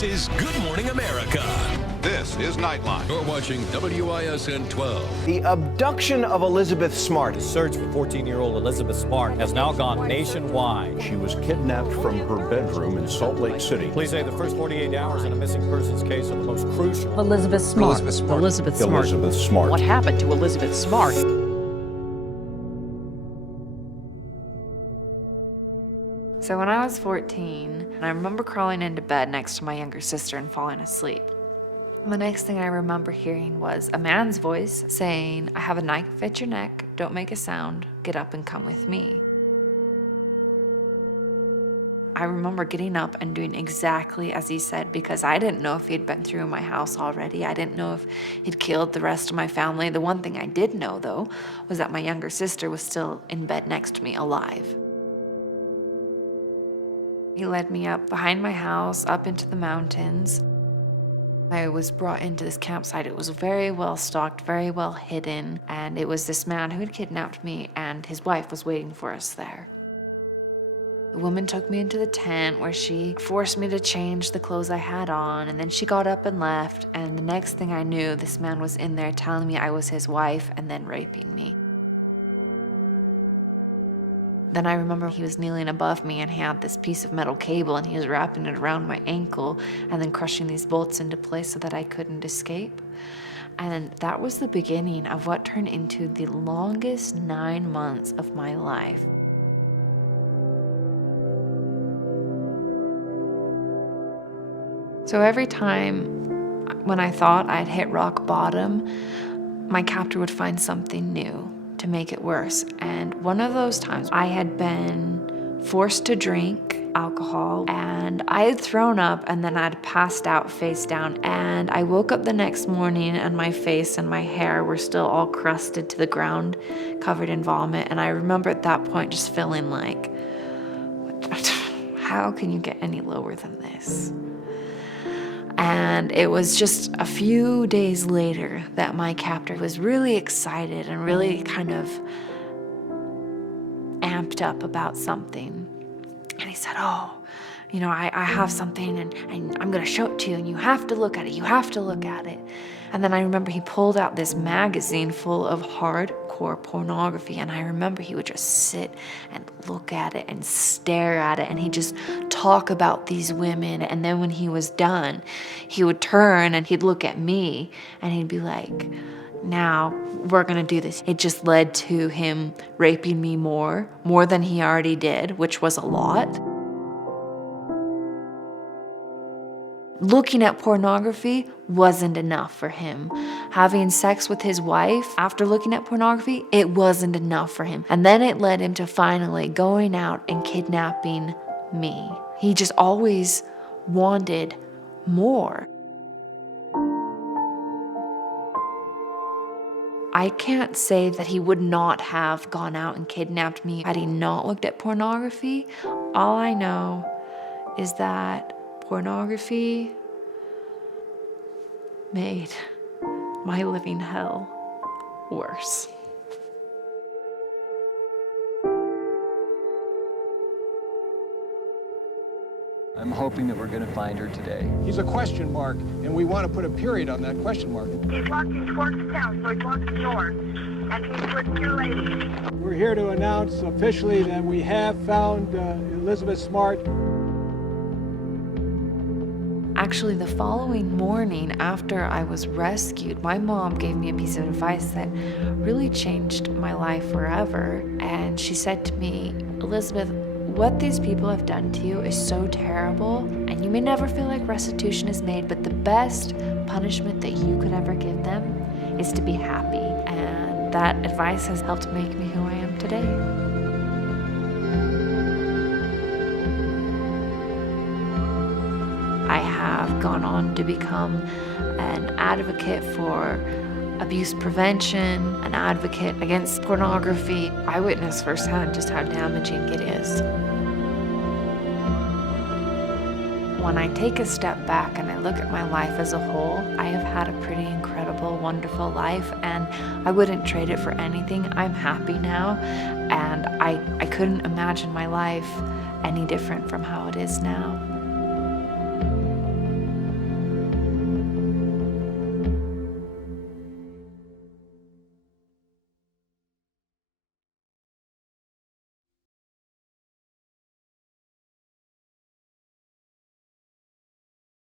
This is Good Morning America. This is Nightline. You're watching WISN 12. The abduction of Elizabeth Smart. The search for 14-year-old Elizabeth Smart has now gone nationwide. She was kidnapped from her bedroom in Salt Lake City. Police say the first 48 hours in a missing persons case are the most crucial. Elizabeth Smart. Elizabeth Smart. What happened to Elizabeth Smart? So when I was 14, I remember crawling into bed next to my younger sister and falling asleep. The next thing I remember hearing was a man's voice saying, "I have a knife at your neck, don't make a sound, get up and come with me." I remember getting up and doing exactly as he said because I didn't know if he'd been through my house already. I didn't know if he'd killed the rest of my family. The one thing I did know, though, was that my younger sister was still in bed next to me, alive. He led me up behind my house, up into the mountains. I was brought into this campsite. It was very well stocked, very well hidden, and it was this man who had kidnapped me, and his wife was waiting for us there. The woman took me into the tent where she forced me to change the clothes I had on, and then she got up and left, and the next thing I knew, this man was in there telling me I was his wife and then raping me. Then I remember he was kneeling above me and he had this piece of metal cable and he was wrapping it around my ankle and then crushing these bolts into place so that I couldn't escape. And that was the beginning of what turned into the longest 9 months of my life. So every time when I thought I'd hit rock bottom, my captor would find something new to make it worse. And one of those times I had been forced to drink alcohol and I had thrown up and then I'd passed out face down, and I woke up the next morning and my face and my hair were still all crusted to the ground, covered in vomit. And I remember at that point just feeling like, how can you get any lower than this? And it was just a few days later that my captor was really excited and really kind of amped up about something. And he said, "Oh, you know, I have something and I'm gonna show it to you and you have to look at it, you have to look at it." And then I remember he pulled out this magazine full of hardcore pornography, and I remember he would just sit and look at it and stare at it, and he'd just talk about these women, and then when he was done, he would turn and he'd look at me and he'd be like, "Now we're gonna do this." It just led to him raping me more than he already did, which was a lot. Looking at pornography wasn't enough for him. Having sex with his wife after looking at pornography, it wasn't enough for him. And then it led him to finally going out and kidnapping me. He just always wanted more. I can't say that he would not have gone out and kidnapped me had he not looked at pornography. All I know is that pornography made my living hell worse. I'm hoping that we're going to find her today. He's a question mark, and we want to put a period on that question mark. He's walking towards town, so he walks north, and he's with two ladies. We're here to announce officially that we have found Elizabeth Smart. Actually, the following morning after I was rescued, my mom gave me a piece of advice that really changed my life forever. And she said to me, "Elizabeth, what these people have done to you is so terrible, and you may never feel like restitution is made, but the best punishment that you could ever give them is to be happy." And that advice has helped make me who I am today. I have gone on to become an advocate for abuse prevention, an advocate against pornography. I witnessed firsthand just how damaging it is. When I take a step back and I look at my life as a whole, I have had a pretty incredible, wonderful life, and I wouldn't trade it for anything. I'm happy now, and I couldn't imagine my life any different from how it is now.